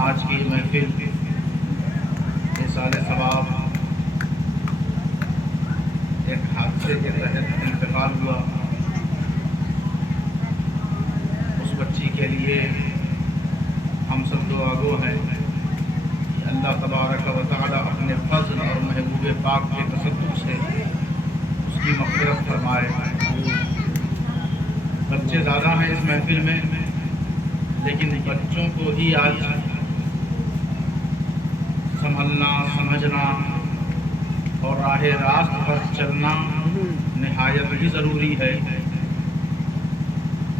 آج کی محفل احسان ثواب ایک حادثے کے تحت انتقال ہوا. اس بچی کے لیے ہم سب دعا گو ہیں کہ اللہ تبارک و تعالی اپنے فضل اور محبوب پاک کے تصدق سے اس کی مغفرت فرمائے. بچے زیادہ ہیں اس محفل میں، لیکن بچوں کو ہی آج سنبھلنا، سمجھنا اور راہ راست پر چلنا نہایت ہی ضروری ہے،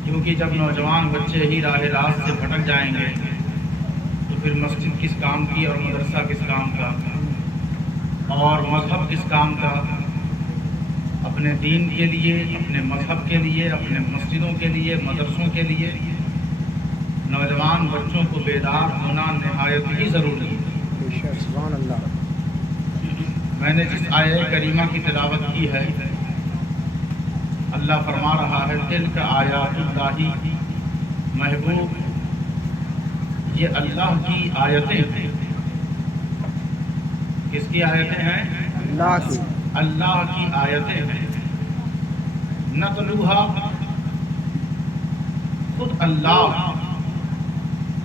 کیونکہ جب نوجوان بچے ہی راہ راست سے بھٹک جائیں گے تو پھر مسجد کس کام کی اور مدرسہ کس کام کا اور مذہب کس کام کا. اپنے دین کے لیے، اپنے مذہب کے لیے، اپنے مسجدوں کے لیے، مدرسوں کے لیے نوجوان بچوں کو بیدار ہونا نہایت ہی ضروری ہے. سبحان اللہ. میں نے جس آیہ کریمہ کی تلاوت کی ہے، اللہ فرما رہا ہے تلک آیات اللہ، محبوب یہ اللہ کی آیتیں ہیں. کس کی آیتیں ہیں؟ اللہ کی. اللہ کی آیتیں ہیں. نتلوہا، خود اللہ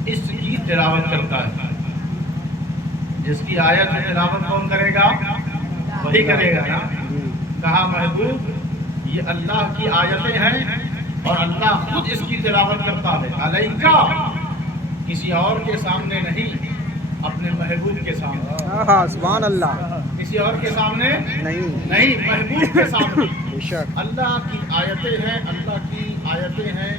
اس کی تلاوت کرتا ہے. جس کی آیت میں تلاوت کون کرے گا؟ وہی کرے گا نا. کہا محبوب یہ اللہ کی آیتیں ہیں اور اللہ خود اس کی تلاوت کرتا ہے. علیکہ، کسی اور کے سامنے نہیں، اپنے محبوب کے سامنے. سبحان اللہ. کسی اور کے سامنے نہیں، محبوب کے سامنے. بے شک. اللہ کی آیتیں ہیں، اللہ کی آیتیں ہیں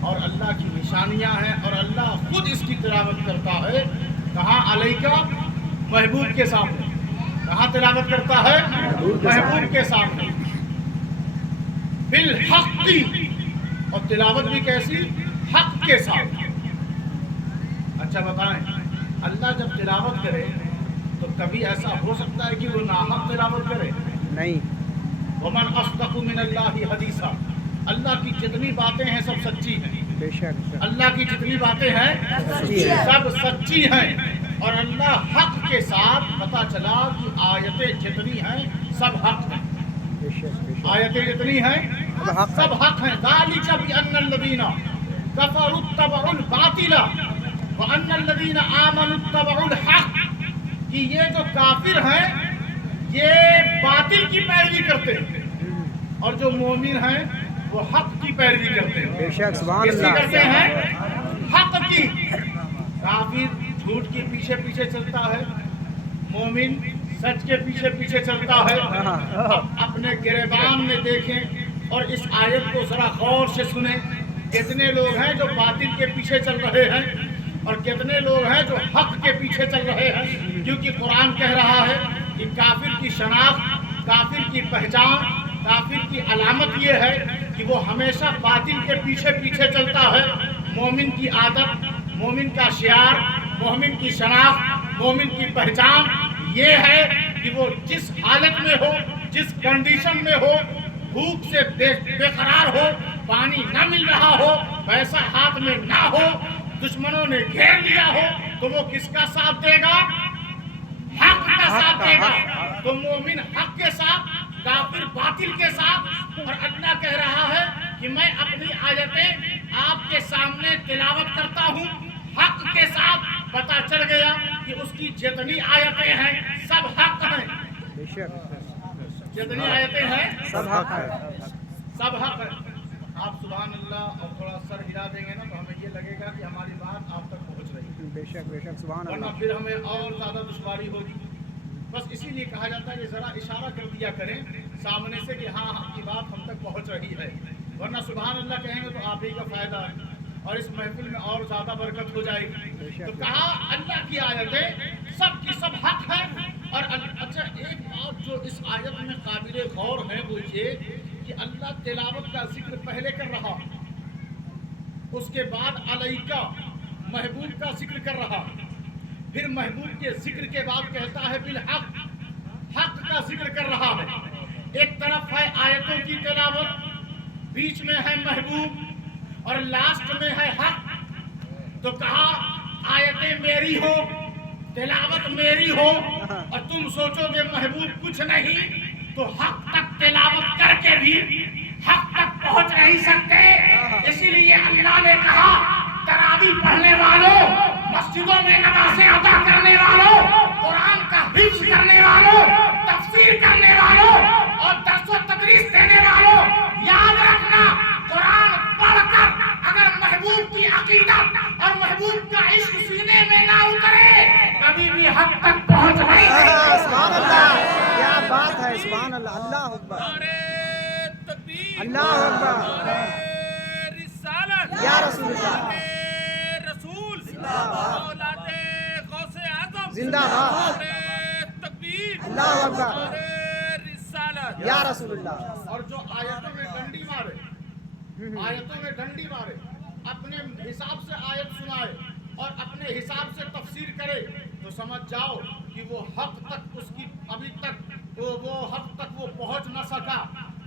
اور اللہ کی نشانیاں ہیں اور اللہ خود اس کی تلاوت کرتا ہے. کہاں؟ علیکہ، محبوب کے سامنے. کہاں تلاوت کرتا ہے؟ محبوب کے سامنے. بالحق کی، اور تلاوت بھی کیسی؟ حق کے ساتھ. اچھا بتائیں، اللہ جب تلاوت کرے تو کبھی ایسا ہو سکتا ہے کہ وہ ناحق تلاوت کرے؟ نہیں. ومن اصدق من اللہ حدیثا، اللہ کی جتنی باتیں ہیں سب سچی ہیں. بے شک. اللہ کی جتنی باتیں ہیں سچی ہے. سب سچی ہیں. اور اللہ حق کے ساتھ، پتہ چلا کہ آیتیں جتنی ہیں سب حق ہیں. بے شک. بے شک. آیتیں جتنی ہیں سب حق ہیں. ذالک بأن الذین کفروا اتبعوا الباطل وأن الذین آمنوا اتبعوا الحق، کہ یہ جو کافر ہیں یہ باطل کی پیروی کرتے ہیں اور جو مومن ہیں وہ حق کی پیروی کرتے ہیں. بے شک. سبحان کس کی اللہ. کرتے ہیں؟ حق کی. کافر جھوٹ کے پیچھے پیچھے چلتا ہے، مومن سچ کے پیچھے پیچھے چلتا ہے. اپنے گریبان میں دیکھیں اور اس آیت کو ذرا غور سے سنیں. کتنے لوگ ہیں جو باطل کے پیچھے چل رہے ہیں اور کتنے لوگ ہیں جو حق کے پیچھے چل رہے ہیں. کیونکہ قرآن کہہ رہا ہے کہ کافر کی شناخت، کافر کی پہچان، کافر کی علامت یہ ہے کہ وہ ہمیشہ باطل کے پیچھے پیچھے چلتا ہے. مومن کی عادت، مومن کا شعار، مومن کی شناخت، مومن کی پہچان یہ ہے کہ وہ جس حالت میں ہو، جس کنڈیشن میں ہو، بھوک سے بے قرار ہو، پانی نہ مل رہا ہو، پیسہ ہاتھ میں نہ ہو، دشمنوں نے گھیر لیا ہو، تو وہ کس کا ساتھ دے گا؟ حق کا ساتھ دے گا. تو مومن حق کے ساتھ، کافر باطل کے ساتھ. اور اللہ کہہ رہا ہے کہ میں اپنی آیتیں آپ کے سامنے تلاوت کرتا ہوں حق کے ساتھ. پتہ چل گیا کہ اس کی جتنی آیتیں ہیں سب حق ہیں. بے شک. جتنی آیتیں ہیں سب حق ہے. سب حق ہے. آپ سبحان اللہ اور تھوڑا سر ہلا دیں گے نا تو ہمیں یہ لگے گا کہ ہماری بات آپ تک پہنچ رہی ہے. بے شک. بے شک. سبحان ورنہ اللہ. پھر ہمیں اور زیادہ دشواری ہوگی. بس اسی لیے کہا جاتا ہے کہ ذرا اشارہ کر دیا کریں سامنے سے کہ ہاں آپ کی بات ہم تک پہنچ رہی ہے. ورنہ سبحان اللہ کہیں گے تو آپ ہی کا فائدہ ہے اور اس محفل میں اور زیادہ برکت ہو جائے گی. تو کہا اللہ کی آیتیں سب کی سب حق ہیں. اور اچھا ایک بات جو اس آیت میں قابل غور ہے وہ یہ کہ اللہ تلاوت کا ذکر پہلے کر رہا، اس کے بعد علیکہ محبوب کا ذکر کر رہا، پھر محبوب کے ذکر کے بعد کہتا ہے بالحق، حق کا ذکر کر رہا ہے. ایک طرف ہے آیتوں کی تلاوت، بیچ میں ہے محبوب اور لاسٹ میں ہے حق. تو کہا आयतें मेरी हो, तिलावत मेरी हो और तुम सोचोगे महबूब कुछ नहीं, तो हक तक तिलावत करके भी हक तक पहुंच नहीं सकते। इसीलिए अल्लाह ने कहा, तरावी पढ़ने वालों, मस्जिदों में नमाज़ें अदा करने वालों, कुरान का हिफ्ज़ करने वालों, तफसीर करने वालों और दर्स व तदरीस देने वालों, याद रखना, कुरान पढ़कर अगर महबूब की अकीदत और महबूब का इश्क सीने में ना उतरे, कभी भी हक तक पहुंच नहीं सकते। सुभान अल्लाह, क्या बात है, सुभान अल्लाह, अल्लाह अकबर, अल्लाह अकबर, या रसूलुल्लाह, जिंदाबाद, अल्लाह अकबर, या रसूलुल्लाह। और जो आयतों में डंडी मारे, आयतों में डंडी मारे, अपने हिसाब से आयत सुनाए और अपने हिसाब से तफसीर करे, तो समझ जाओ कि वो हक तक उसकी अभी तक वो हक तक वो पहुंच न सका,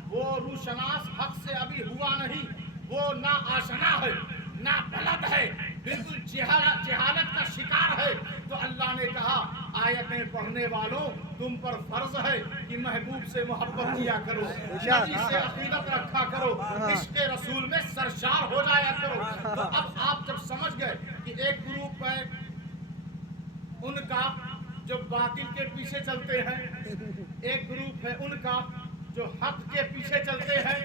वो रूशनास हक से अभी हुआ नहीं, वो ना आशना है ना बलद है, बिल्कुल जहालत का शिकार है। तो अल्लाह ने कहा, आयतें पढ़ने वालों, तुम पर फर्ज है कि महबूब से मोहब्बत किया करो, नबी से अकीदत रखा करो, इश्क़ रसूल में सरशार हो जाया करो। तो अब आप जब समझ गए कि एक ग्रुप है उनका जो बातिल के पीछे चलते हैं, एक ग्रुप है उनका जो हक के पीछे चलते हैं,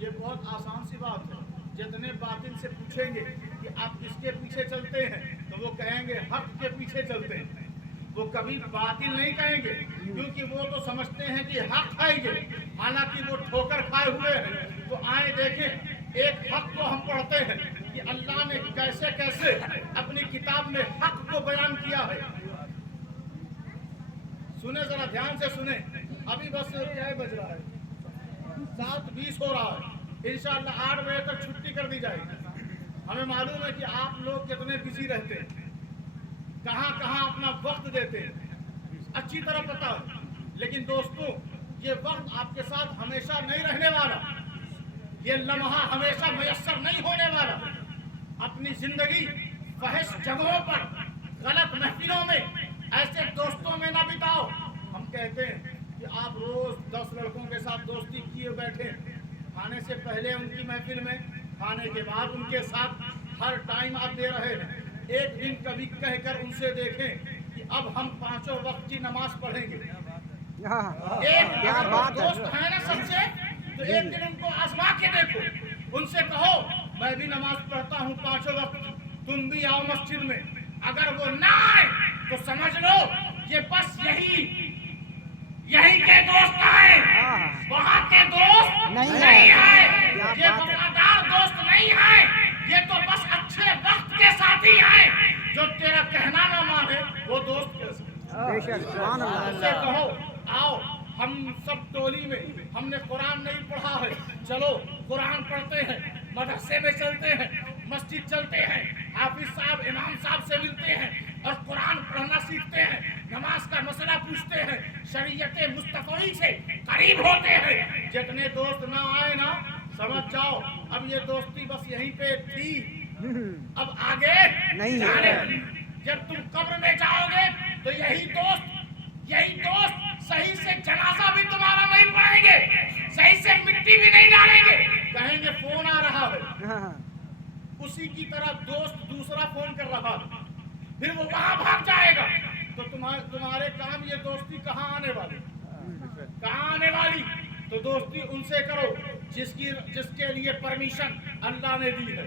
ये बहुत आसान सी बात है। जितने बातिल से पूछेंगे कि आप किसके पीछे चलते हैं, तो वो कहेंगे हक के पीछे चलते हैं। वो कभी बातिल नहीं कहेंगे, क्योंकि वो तो समझते हैं कि हक है ये, हालांकि वो ठोकर खाए हुए हैं। तो आए देखें, एक हक को हम पढ़ते हैं कि अल्लाह ने कैसे कैसे अपनी किताब में हक को बयान किया है। सुने, जरा ध्यान से सुने। अभी बस क्या बज रहा है, 7:20 हो रहा है। इंशाअल्लाह 8 बजे तक छुट्टी कर दी जाएगी। हमें मालूम है कि आप लोग कितने बिजी रहते हैं, कहाँ कहाँ अपना वक्त देते हैं, अच्छी तरह पता है। लेकिन दोस्तों, ये वक्त आपके साथ हमेशा नहीं रहने वाला, ये लम्हा हमेशा मुयस्सर नहीं होने वाला। अपनी जिंदगी फहिश जगहों पर, गलत महफिलों में, ऐसे दोस्तों में ना बिताओ। हम कहते हैं कि आप रोज 10 लड़कों के साथ दोस्ती किए बैठे, खाने से पहले उनकी महफिल में, खाने के बाद उनके साथ, हर टाइम आप दे रहे हैं। एक दिन कभी कहकर उनसे देखें कि अब हम 5 वक्त की नमाज पढ़ेंगे। एक दोस्त है ना सबसे, तो एक दिन उनको आजमा के देखो, उनसे कहो मैं भी नमाज पढ़ता हूँ 5 वक्त, तुम भी आओ मस्जिद में। अगर वो ना आए तो समझ लो ये बस यही के दोस्त आए, वहाँ के दोस्त नहीं है, ये वफादार दोस्त नहीं है, ये तो बस अच्छे वक्त के साथी हैं। जो तेरा कहना ना माने वो दोस्त कैसे? उससे कहो आओ हम सब टोली में, हमने कुरान नहीं पढ़ा है, चलो कुरान पढ़ते हैं, मदरसे में चलते हैं, मस्जिद चलते हैं, हाफिज साहब इमाम साहब से मिलते हैं और कुरान पढ़ना सीखते हैं, नमाज का मसला पूछते हैं, शरीयत मुस्तफ़ी से करीब होते हैं। जितने दोस्त ना आए ना, समझ जाओ अब ये दोस्ती बस यहीं पे थी, अब आगे नहीं जाने। जब तुम कब्र में जाओगे तो यही दोस्त सही से जनाजा भी तुम्हारा नहीं पढ़ेंगे, सही से मिट्टी भी नहीं डालेंगे, कहेंगे फोन आ रहा है। उसी की तरह दोस्त दूसरा फोन कर रहा है, फिर वो वहां भाग जाएगा। तो तुम्हारे काम ये दोस्ती कहाँ आने वाली? तो दोस्ती उनसे करो जिसके लिए परमिशन अल्लाह ने दी है।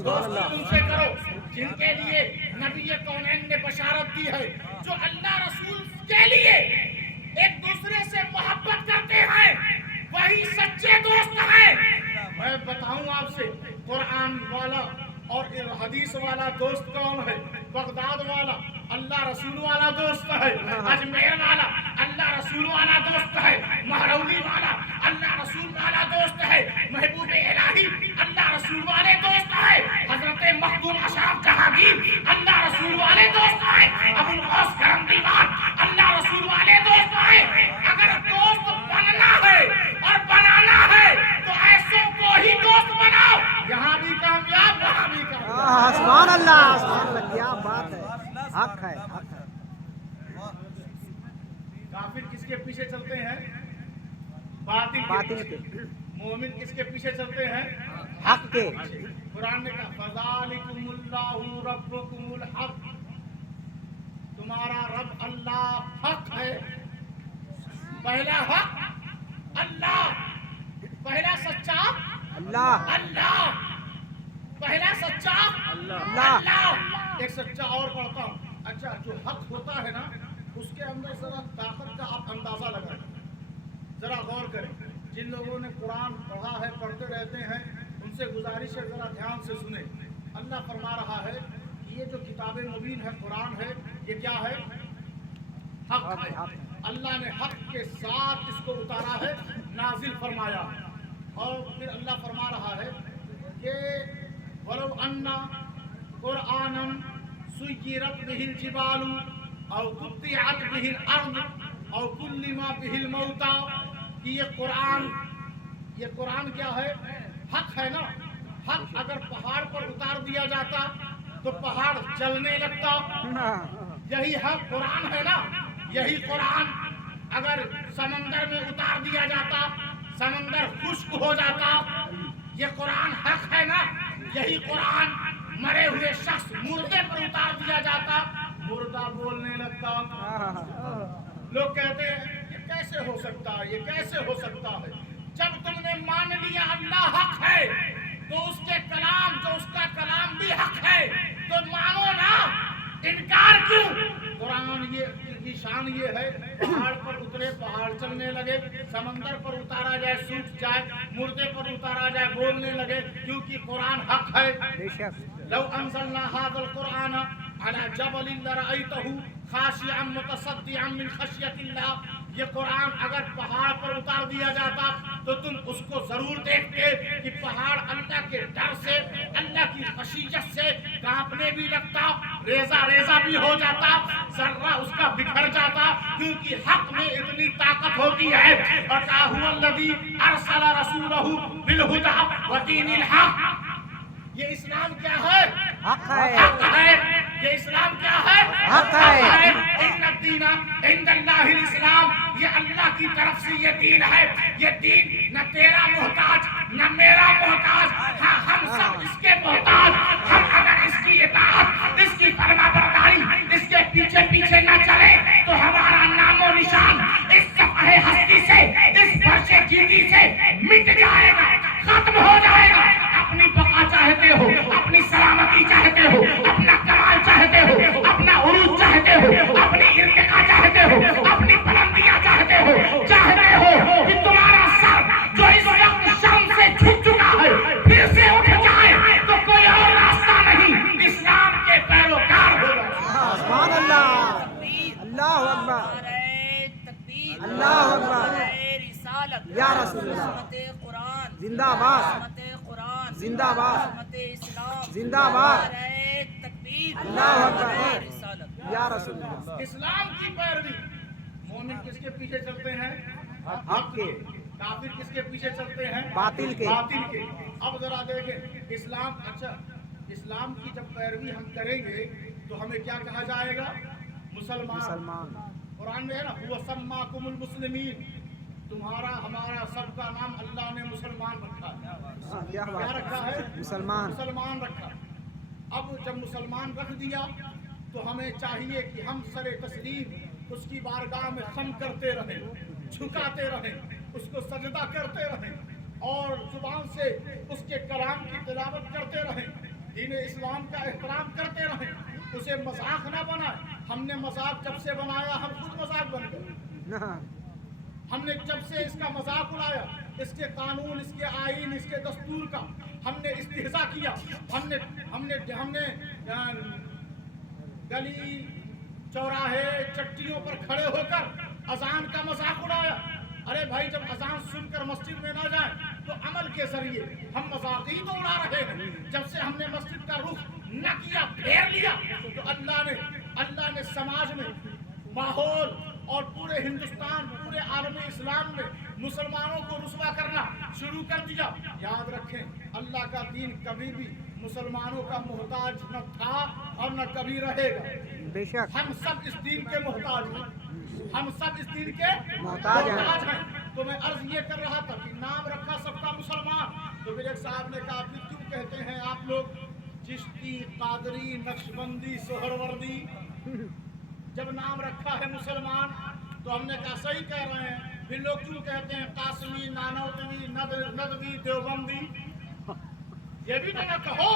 दोस्ती उनसे करो जिनके लिए नबी कौनैन ने बशारत दी है, जो अल्लाह रसूल के लिए एक दूसरे से मोहब्बत करते हैं, वही सच्चे दोस्त हैं। मैं बताऊं आपसे, कुरान वाला और हदीस वाला दोस्त कौन है? बगदाद वाला अल्लाह रसूल वाला दोस्त है, अजमेर वाला अल्लाह रसूल वाला दोस्त है, महरौली वाला अल्लाह रसूल वाला दोस्त है, महबूब इलाही अल्लाह रसूल वाले दोस्त है, हजरत मखदूम अशरफ जहांगीर अल्लाह रसूल वाले दोस्त है, अबुल गौस करम दीवान अल्लाह रसूल वाले दोस्त है। अगर दोस्त बनना है और बनाना है तो ऐसों को ही दोस्त बनाओ, यहाँ भी कामयाब वहाँ भी कामयाब। सुभान अल्लाह। سبحان اللہ کیا بات ہے حق ہے حق ہے کافر کس کے پیچھے چلتے ہیں باطل باطل کے کے مومن کس کے پیچھے چلتے ہیں حق کے قرآن نے کہا فذالکم اللہ ربکم الحق تمہارا رب اللہ حق ہے پہلا حق اللہ پہلا سچا اللہ اللہ پہلا سچا اللہ ایک سچا اور پڑھتا ہوں اچھا جو حق ہوتا ہے نا اس کے اندر ذرا طاقت کا آپ اندازہ لگائیں ذرا غور کریں جن لوگوں نے قرآن پڑھا ہے پڑھتے رہتے ہیں ان سے گزارش ہے ذرا دھیان سے سنیں اللہ فرما رہا ہے کہ یہ جو کتاب مبین ہے قرآن ہے یہ کیا ہے حق ہے اللہ نے حق کے ساتھ اس کو اتارا ہے نازل فرمایا اور پھر اللہ فرما رہا ہے کہ وَلَوْ أَنَّ قُرْآنًا سُيِّرَتْ بِهِ الْجِبَالُ أَوْ قُطِّعَتْ بِهِ الْأَرْضُ أَوْ كُلِّمَ بِهِ الْمَوْتَى کہ یہ قرآن کیا ہے حق ہے نا حق اگر پہاڑ پر اتار دیا جاتا تو پہاڑ چلنے لگتا یہی حق قرآن ہے نا یہی قرآن اگر سمندر میں اتار دیا جاتا سمندر خشک ہو جاتا یہ قرآن حق ہے نا یہی قرآن مرے ہوئے شخص مردے پر اتار دیا جاتا مردہ بولنے لگتا لوگ کہتے ہیں یہ کیسے ہو سکتا ہے یہ کیسے ہو سکتا ہے جب تم نے مان لیا اللہ حق ہے تو اس کے کلام جو اس کا کلام بھی حق ہے تو مانو نا انکار کیوں قرآن کی شان یہ ہے پہاڑ پر اترے پہاڑ چلنے لگے سمندر پر اتارا جائے سوکھ جائے مردے پر اتارا جائے بولنے لگے کیونکہ قرآن حق ہے لو انزلنا هذا القرآن على جبل لرأيته خاشعا متصدعا من خشية الله یہ قرآن اگر پہاڑ پر اتار دیا جاتا تو تم اس کو ضرور دیکھتے کہ پہاڑ اللہ کے ڈر سے اللہ کی خشیت سے کانپنے بھی لگتا ریزہ ریزہ بھی ہو جاتا ذرہ اس کا بکھر جاتا کیونکہ حق میں اتنی طاقت ہوتی ہے وَتَعَهُ الَّذِي أَرْسَلَ رَسُولَهُ بِالْهُدَى وَدِينِ الْحَقِّ یہ اسلام کیا ہے حق ہے حق ہے یہ اسلام کیا ہے حق ہے ان الدین عند اللہ الاسلام یہ اللہ کی طرف سے یہ دین ہے یہ دین نہ تیرا محتاج نہ میرا محتاج ہاں ہم سب اس کے محتاج ہم اگر اس کی اطاعت اس کی فرما برداری اس کے پیچھے پیچھے نہ چلے تو ہمارا نام و نشان اس صفحہ ہستی سے اس فرش گیتی سے مٹ جائے گا ختم ہو جائے گا اپنی بقا چاہتے ہو اپنی سلامتی چاہتے ہو اپنا کمال چاہتے ہو اپنا عروج چاہتے ہو اپنی ارتقا چاہتے ہو اپنی بلندیاں چاہتے ہو کہ تمہارا سر جو اس وقت شرم سے جھک چکا ہے پھر سے اٹھ جائے تو کوئی اور راستہ نہیں اسلام کے پیروکار ہو جائے سبحان اللہ اللہ اکبر اللہ اکبر یا رسول اللہ زندہ باد زندہ باد زندہ باد اللہ اکبر یا رسول اللہ اسلام کی پیروی مومن کس کے پیچھے چلتے ہیں حق کے کافر کس کے پیچھے چلتے ہیں باطل کے باطل کے اب ذرا دیکھیں اسلام اچھا اسلام کی جب پیروی ہم کریں گے تو ہمیں کیا کہا جائے گا مسلمان قرآن میں ہے نا هو سماکم المسلمین تمہارا ہمارا سب کا نام اللہ نے مسلمان رکھا ہے کیا رکھا ہے مسلمان رکھا اب جب مسلمان رکھ دیا تو ہمیں چاہیے کہ ہم سر تسلیم اس کی بارگاہ میں خم کرتے رہیں جھکاتے رہیں اس کو سجدہ کرتے رہیں اور زبان سے اس کے کلام کی تلاوت کرتے رہیں دین اسلام کا احترام کرتے رہیں اسے مذاق نہ بنائیں ہم نے مذاق جب سے بنایا ہم خود مذاق بن گئے ہم نے جب سے اس کا مذاق اڑایا اس کے قانون اس کے آئین اس کے دستور کا ہم نے استہزاء کیا ہم نے گلی چوراہے چٹیوں پر کھڑے ہو کر اذان کا مذاق اڑایا ارے بھائی جب اذان سن کر مسجد میں نہ جائیں تو عمل کے ذریعے ہم مذاق ہی تو اڑا رہے ہیں جب سے ہم نے مسجد کا رخ نہ کیا پھیر لیا تو اللہ نے سماج میں ماحول اور پورے ہندوستان پورے عالم اسلام میں مسلمانوں کو رسوا کرنا شروع کر دیا یاد رکھیں اللہ کا دین کبھی بھی मुसलमानों का मोहताज न था और न कभी रहेगा। बेशक हम सब इस दीन के मोहताज हैं, हम सब इस दीन के मोहताज हैं। हैं। तो मैं अर्ज ये कर रहा था कि नाम रखा सबका मुसलमान। तो मेरे साहब ने कहा फिर क्यों कहते हैं आप लोग चिश्ती, कादरी, नक्शबंदी, सोहरवर्दी, जब नाम रखा है मुसलमान? तो हमने कहा सही कह रहे हैं। फिर लोग क्यों कहते हैं कासमी, नानौतवी, नदवी, देवबंदी? ये भी तो न कहो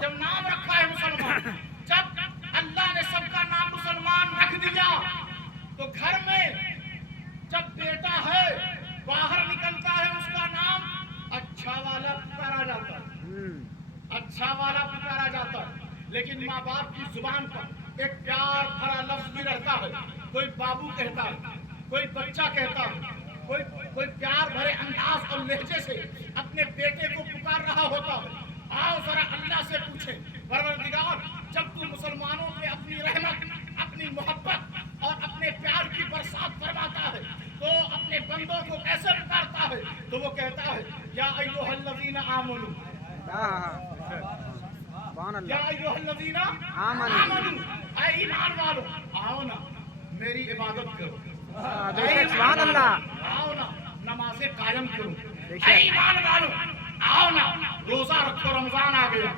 जब नाम रखा है मुसलमान। जब अल्लाह ने सबका नाम मुसलमान रख दिया तो घर में जब बेटा है बाहर निकलता है उसका नाम अच्छा वाला पुकारा जाता है, अच्छा वाला पुकारा जाता है। लेकिन माँ बाप की जुबान पर एक प्यार भरा लफ्ज भी रहता है। कोई बाबू कहता है, कोई बच्चा कहता है, कोई प्यार भरे अंदाज और लहजे से अपने बेटे को पुकार रहा होता है। आओ जरा अल्लाह से पूछें, परवरदिगार जब तू मुसलमानों पे अपनी रहमत, अपनी मोहब्बत और अपने प्यार की बरसात फरमाता है तो अपने बंदों को कैसे पुकारता है? तो वो कहता है या अय्युहल्लज़ीना आमनू, या अय्युहल्लज़ीना आमनू, ऐ ईमान वालों आओ ना मेरी इबादत करो, सुभान अल्लाह, आओ ना नमाज़ें कायम करो, ऐ ईमान वालों आओ ना रोजा रखो, रमजान आ गया,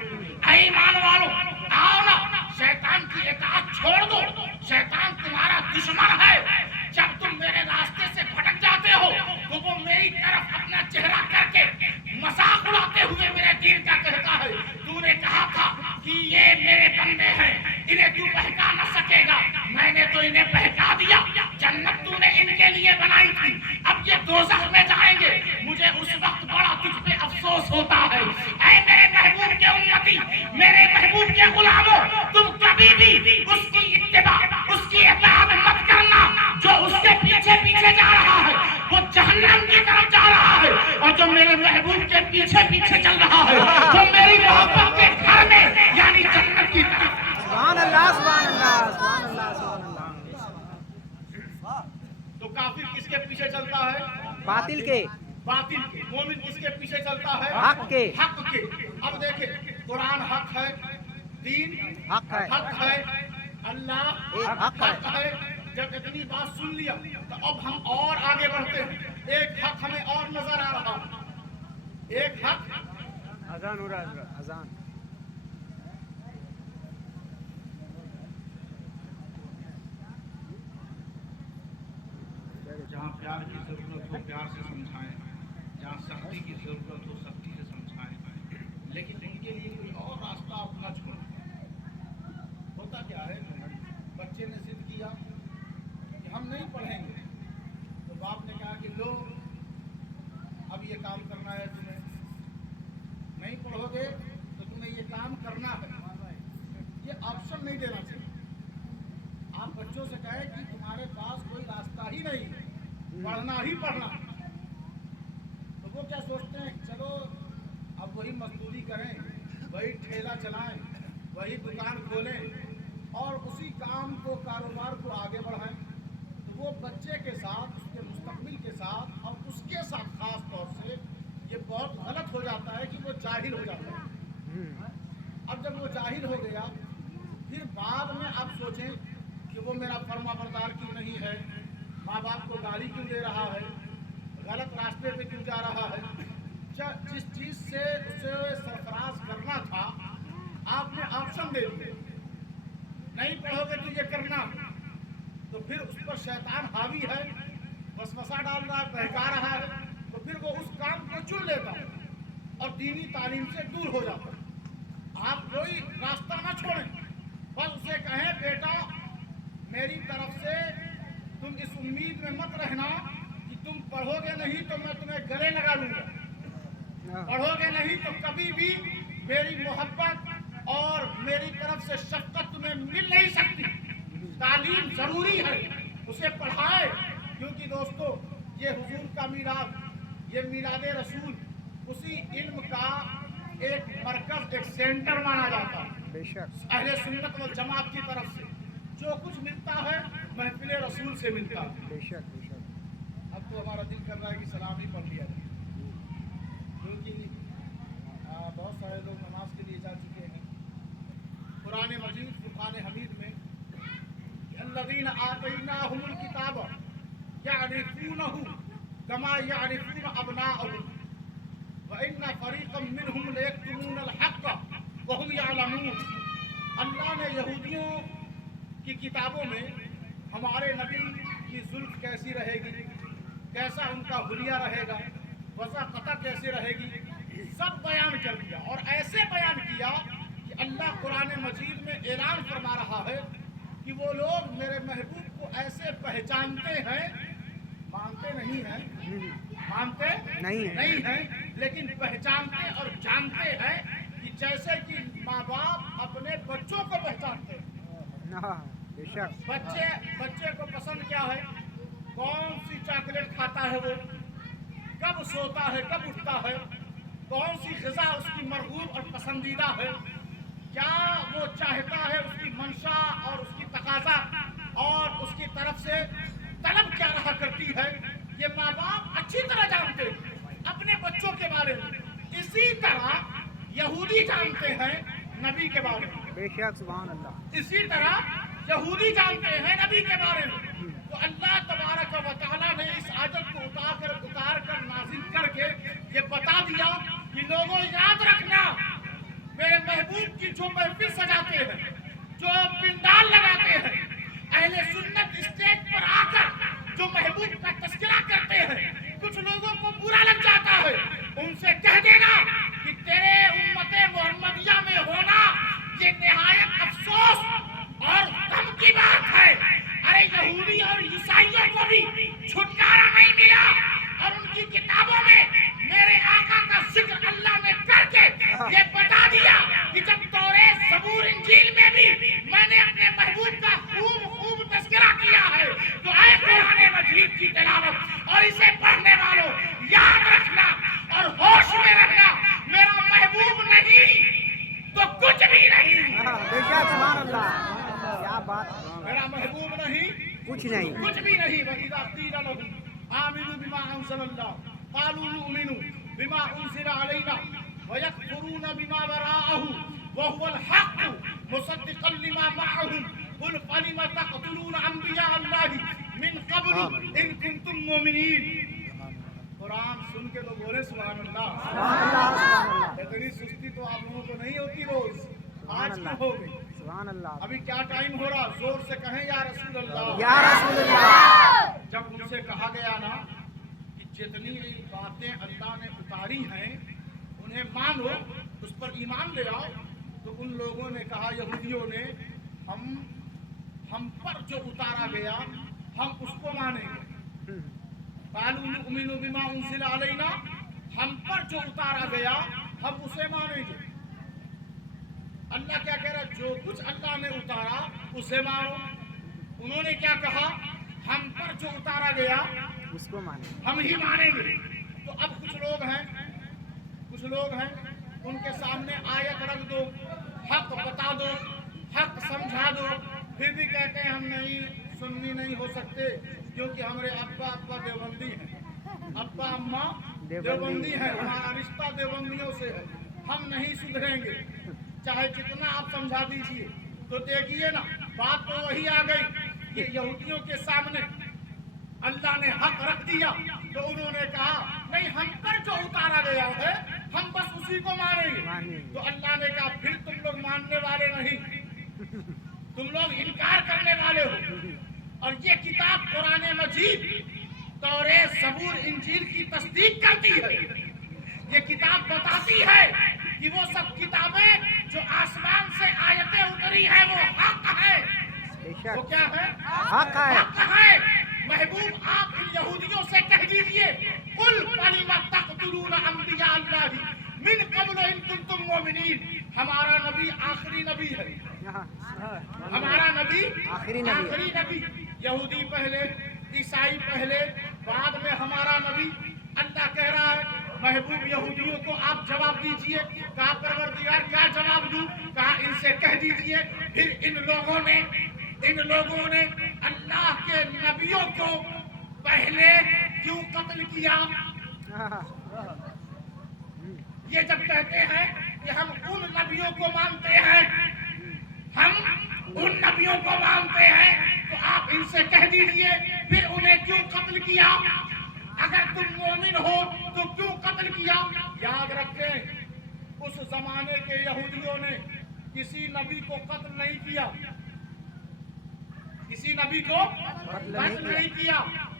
ऐ ईमान वालों आओ ना शैतान की इताअत छोड़ दो, शैतान तुम्हारा दुश्मन है। जब तुम मेरे रास्ते से भटक जाते हो तो वो मेरी तरफ अपना चेहरा करके मजाक उड़ाते हुए मेरे दीन का कहता है तूने कहा था कि ये मेरे बंदे हैं, इन्हें तू बहका न सकेगा, मैंने तो इन्हें बहका दिया। जन्नत तूने इनके लिए बनाई थी, अब ये दोज़ख में जाएंगे, मुझे उस वक्त बड़ा तुझ पे अफसोस होता है। ऐ मेरे महबूब के उम्मती, मेरे महबूब के गुलामों, तुम कभी भी उसकी इत्तिबा, उसकी इताअत मत करना। जो उसके पीछे पीछे जा रहा है वो जहन्नम की तरफ जा रहा है, और जो मेरे महबूब के पीछे पीछे चल रहा है वो मेरी मोहब्बत के घर में यानी जन्नत की तरफ। सुभान अल्लाह, सुभान अल्लाह, सुभान अल्लाह, सुभान अल्लाह। तो काफिर किसके पीछे चलता है? बातिल के, बातिल के। मोमिन किसके पीछे चलता है? हक के, हक के। अब देखे कुरान हक है, दीन हक है, हक है, अल्लाह हक है। जब इतनी बात सुन लिया तो अब हम और आगे बढ़ते हैं। एक हक हमें और नजर आ रहा है, एक हक अजान हो रहा है, अजान। जहाँ प्यार की जरूरत हो प्यार से समझाएं, जहाँ सख्ती की जरूरत हो सख्ती से समझाएं, लेकिन उनके लिए कोई और रास्ता अपना छोड़ें। होता क्या है, बच्चे ने जिद किया कि हम नहीं पढ़ेंगे, तो बाप ने कहा कि लो अब ये काम करना है तुम्हें, नहीं पढ़ोगे तो तुम्हें ये काम करना है। ये ऑप्शन नहीं देना चाहिए। आप बच्चों से कहें कि तुम्हारे पास कोई रास्ता ही नहीं है, पढ़ना ही पढ़ना, तो वो क्या सोचते हैं चलो अब वही मजदूरी करें, वही ठेला चलाएं, वही दुकान खोलें और उसी काम को, कारोबार को आगे बढ़ाएं। तो वो बच्चे के साथ, उसके मुस्तकबिल के साथ और उसके साथ खास तौर से ये बहुत गलत हो जाता है कि वो जाहिल हो जाता है। अब जब वो जाहिल हो गया फिर बाद में आप सोचें कि वो मेरा फर्मा बरदार क्यों नहीं है, माँ बाप को गाली क्यों दे रहा है, गलत रास्ते पे क्यों जा रहा है। जिस चीज़ से उसे सरफराज करना था आपने ऑप्शन दे दिए, नहीं पढ़ोगे तो ये करना, तो फिर उस पर शैतान हावी है, वसवसा डाल रहा है, बहका रहा है, तो फिर वो उस काम को चुन लेता है और दीनी तालीम से दूर हो जाता है। आप कोई रास्ता ना छोड़ें, बस उसे कहें बेटा मेरी तरफ से तुम इस उम्मीद में मत रहना कि तुम पढ़ोगे नहीं तो मैं तुम्हें गले लगा लूंगा, पढ़ोगे नहीं तो कभी भी मेरी मोहब्बत और मेरी तरफ से शफ़क़त तुम्हें मिल नहीं सकती। तालीम जरूरी है, उसे पढ़ाए, क्योंकि दोस्तों ये हुजूर का मीराद, ये मीरादे रसूल, उसी इल्म का एक मरकज, एक सेंटर माना जाता है। बेशक अहले सुन्नत वल जमात की तरफ से जो कुछ मिलता है महफिल रसूल से मिलता है। बेशक बेशक। अब तो हमारा दिल कर रहा है कि सलाम ही पढ़ लिया जाए, क्योंकि बहुत सारे लोग नमाज के लिए जाते कुरान मजीद फुरकान हमीद में अल्लज़ीना आतैनाहुमुल किताब यअरिफूनहु कमा यअरिफून अबनाअहुम व इन्ना फरीक़म मिनहुम लयक्तुमूनल हक़्क़ व हुम यअलमून। अल्लाह ने यहूदियों की किताबों में हमारे नबी की जुल्फ कैसी रहेगी, कैसा उनका हुलिया रहेगा, वज़ाक़ता कैसे रहेगी, सब बयान कर दिया। और ऐसे बयान किया कि अल्लाह कुरान मजीद में ऐलान फरमा रहा है कि वो लोग मेरे महबूब को ऐसे पहचानते हैं, मानते नहीं हैं, मानते नहीं हैं, लेकिन पहचानते और जानते हैं कि जैसे कि माँ बाप अपने बच्चों को पहचानते हैं। बच्चे को पसंद क्या है, कौन सी चॉकलेट खाता है, वो कब सोता है, कब उठता है, कौन सी ग़िज़ा उसकी मरगूब और पसंदीदा है, क्या वो चाहता है, उसकी मंशा और उसकी तकाजा और उसकी तरफ से तलब क्या रहा करती है, ये माँ बाप अच्छी तरह जानते हैं अपने बच्चों के बारे में। इसी तरह यहूदी जानते हैं नबी के बारे में, बेशक सुभान अल्लाह। इसी तरह यहूदी जानते हैं नबी के बारे में। तो अल्लाह तबारक व तआला ने इस आयत को उतार कर नाजिल करके ये बता दिया कि लोगों याद रखना, मेरे महबूब की जो महफिल सजाते हैं, जो पिंडाल लगाते हैं, अहले सुन्नत स्टेज पर आकर जो महबूब का तस्करा करते हैं, कुछ लोगों को बुरा लग जाता है, उनसे कह देना कि तेरे उम्मते मोहम्मदिया में होना ये निहायत अफसोस और गम की बात है। अरे यहूदी और ईसाइयों को भी छुटकारा नहीं मिला और उनकी किताबों में मेरे आका का जिक्र अल्लाह ने करके ये बता दिया कि जब तौरेत, ज़बूर, इंजील में भी मैंने अपने महबूब का खूब तज़किरा किया है, तो ऐ कुरान मजीद की तिलावत और इसे पढ़ने वालों याद रखना और होश में रखना, मेरा महबूब नहीं तो कुछ भी नहीं। बेशक सुभान अल्लाह, क्या बात, मेरा महबूब नहीं कुछ नहीं। भी नहीं। वइज़ा क़ील लहुम आमिनू बिमा अंज़लल्लाह क़ालू नु'मिनु बिमा उनज़िला अलैना व यकफ़ुरूना बिमा वराअहु व हुवल हक़्क़ु मुसद्दिक़न लिमा मअहुम क़ुल फ़लिम तक़तुलूना अंबिया अल्लाहि मिन क़ब्लु इन कुंतुम मुमिनीन। कुरान सुन के तो बोले सुभान अल्लाह। इतनी सुस्ती तो आप लोगों को नहीं होती रोज, आज क्यों हो गई? सुभान अल्लाह। अभी क्या टाइम हो रहा, जोर से कहें या रसूल अल्लाह। या रसूल अल्लाह। जब उनसे कहा गया ना कि जितनी बातें अल्लाह ने उतारी हैं उन्हें मानो, उस पर ईमान ले आओ, तो उन लोगों ने कहा, यहूदियों ने, हम पर जो उतारा गया हम उसको मानेंगे। क़ालू नु'मिनु बिमा उनज़िला अलैना, हम पर जो उतारा गया हम उसे मानेंगे। अल्लाह क्या कह रहा है, जो कुछ अल्लाह ने उतारा उसे मानो। उन्होंने क्या कहा, हम पर जो उतारा गया उसको माने, हम ही मानेंगे। तो अब कुछ लोग हैं उनके सामने आयत रख दो, हक बता दो, हक समझा दो, फिर भी कहते हैं हम नहीं, सुन्नी नहीं हो सकते क्योंकि हमारे अब्बा देवबंदी हैं, अब्बा अम्मा देवबंदी हैं, हमारा रिश्ता देवबंदियों से है, हम नहीं सुधरेंगे चाहे जितना आप समझा दीजिए। तो देखिए ना, बात तो वही आ गई कि यहूदियों के सामने अल्लाह ने हक रख दिया, तो उन्होंने कहा नहीं, हम पर जो उतारा गया है हम बस उसी को मानेंगे। तो अल्लाह ने कहा फिर तुम लोग मानने वाले नहीं, तुम लोग इनकार करने वाले हो। और ये किताब कुरान मजीद तौरेत, ज़बूर, इंजील की तस्दीक करती है। ये किताब बताती है कि वो सब किताबें जो आसमान से आयतें उतरी है वो हक है। वो क्या है? हक है। महबूब आप इन यहूदियों से कह दीजिए, कुल फ़लिम तक़तुलूना अंबिया अल्लाहि मिन क़ब्ल इन कुंतुम मुमिनीन। हमारा नबी आखिरी नबी है, हमारा नबी आखिरी नबी। यहूदी पहले, ईसाई पहले, बाद में हमारा नबी। अल्लाह कह रहा है महबूब यहूदियों को आप जवाब दीजिए। कहा परवरदिगार क्या जवाब दूं? कहा इनसे कह दीजिए फिर इन लोगों ने अल्लाह के नबियों को पहले क्यों कत्ल किया? ये जब कहते हैं कि हम उन नबियों को मानते हैं, ہم ان نبیوں کو مانتے ہیں تو آپ ان سے کہہ دیجئے پھر انہیں کیوں قتل کیا؟ اگر تم مومن ہو تو کیوں قتل کیا؟ یاد رکھیں اس زمانے کے یہودیوں نے کسی نبی کو قتل نہیں کیا، کسی نبی کو قتل نہیں کیا۔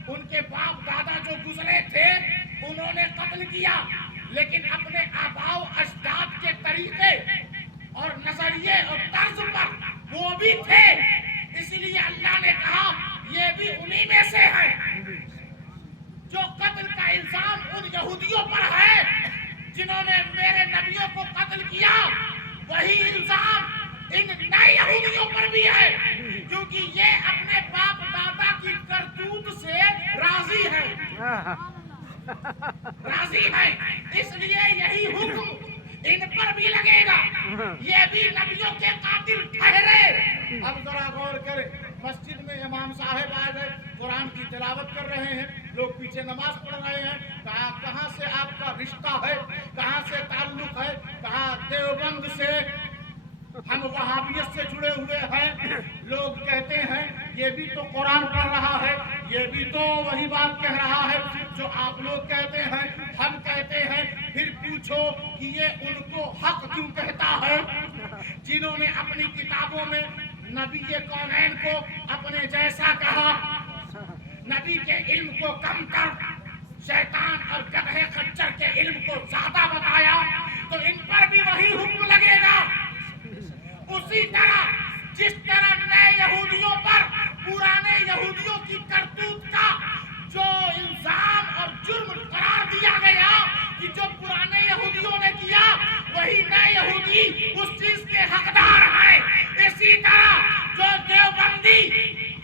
ان کے باپ دادا جو گزرے تھے انہوں نے قتل کیا، لیکن اپنے آباء و اجداد کے طریقے اور نظریے اور طرز پر وہ بھی تھے، اس لیے اللہ نے کہا یہ بھی انہی میں سے ہے۔ جو قتل کا الزام ان یہودیوں پر ہے جنہوں نے میرے نبیوں کو قتل کیا، وہی الزام ان نئے یہودیوں پر بھی ہے، کیونکہ یہ اپنے باپ دادا کی کرتوت سے راضی ہے، اس لیے یہی حکم ان پر بھی لگے گا، یہ بھی نبیوں کے قاتل ٹھہرے۔ اب ذرا غور کریں، مسجد میں امام صاحب آ گئے، قرآن کی تلاوت کر رہے ہیں، لوگ پیچھے نماز پڑھ رہے ہیں، کہاں سے آپ کا رشتہ ہے، کہاں سے تعلق ہے، کہاں دیوبند سے، ہم وہابیت سے جڑے ہوئے ہیں۔ لوگ کہتے ہیں یہ بھی تو قرآن پڑھ رہا ہے، یہ بھی تو وہی بات کہہ رہا ہے جو آپ لوگ کہتے ہیں، ہم کہتے ہیں۔ پھر پوچھو کہ یہ ان کو حق کیوں کہتا ہے؟ جنہوں نے اپنی کتابوں میں نبی کونین کو اپنے جیسا کہا، نبی کے علم کو کم کر شیطان اور گدھے خچر کے علم کو زیادہ بتایا، تو ان پر بھی وہی حکم لگے گا۔ اسی طرح جس طرح نئے یہودیوں پر پرانے یہودیوں کی کرتوت کا جو الزام اور جرم قرار دیا گیا کہ جو پرانے یہودیوں نے کیا وہی نئے یہودی اس چیز کے حقدار ہیں، اسی طرح جو دیوبندی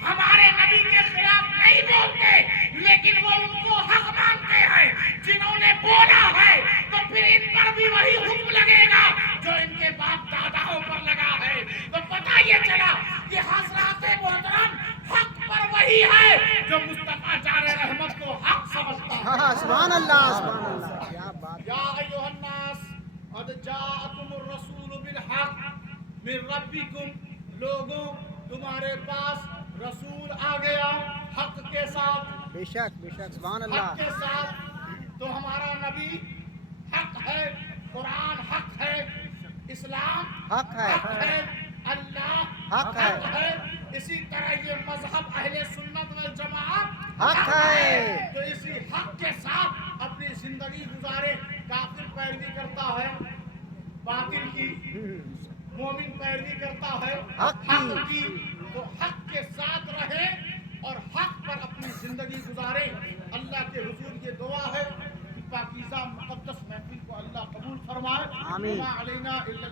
ہمارے نبی کے خلاف نہیں بولتے لیکن وہ ان کو حق مانتے ہیں جنہوں نے بولا ہے، تو پھر ان پر بھی وہی حکم لگے گا جو ان کے باپ داداؤں پر لگا ہے۔ تو پتہ یہ چلا کہ حضرات محترم حق پر وہی ہے جو مصطفیٰ جان رحمت کو حق سمجھتا ہے۔ سبحان اللہ، سبحان اللہ، کیا بات۔ یا ایھا الناس قد جاءکم الرسول بالحق من ربکم، لوگوں تمہارے پاس رسول آ گیا حق کے ساتھ، بے شک بے شک، سبحان حق اللہ۔ کے ساتھ۔ تو ہمارا نبی حق ہے، قرآن حق ہے، اسلام حق ہے، اللہ حق ہے، اسی طرح یہ مذہب اہل سنت والجماعت حق ہے۔ تو اسی حق کے ساتھ اپنی زندگی گزارے۔ کافر پیروی کرتا ہے باطل کی، مومن پیروی کرتا ہے حق کی، تو حق کے ساتھ رہے اور حق پر اپنی زندگی گزارے۔ اللہ کے حضور یہ دعا ہے کہ پاکیزہ مقدس محفل کو اللہ قبول فرمائے۔ آمین۔ وما علینا الا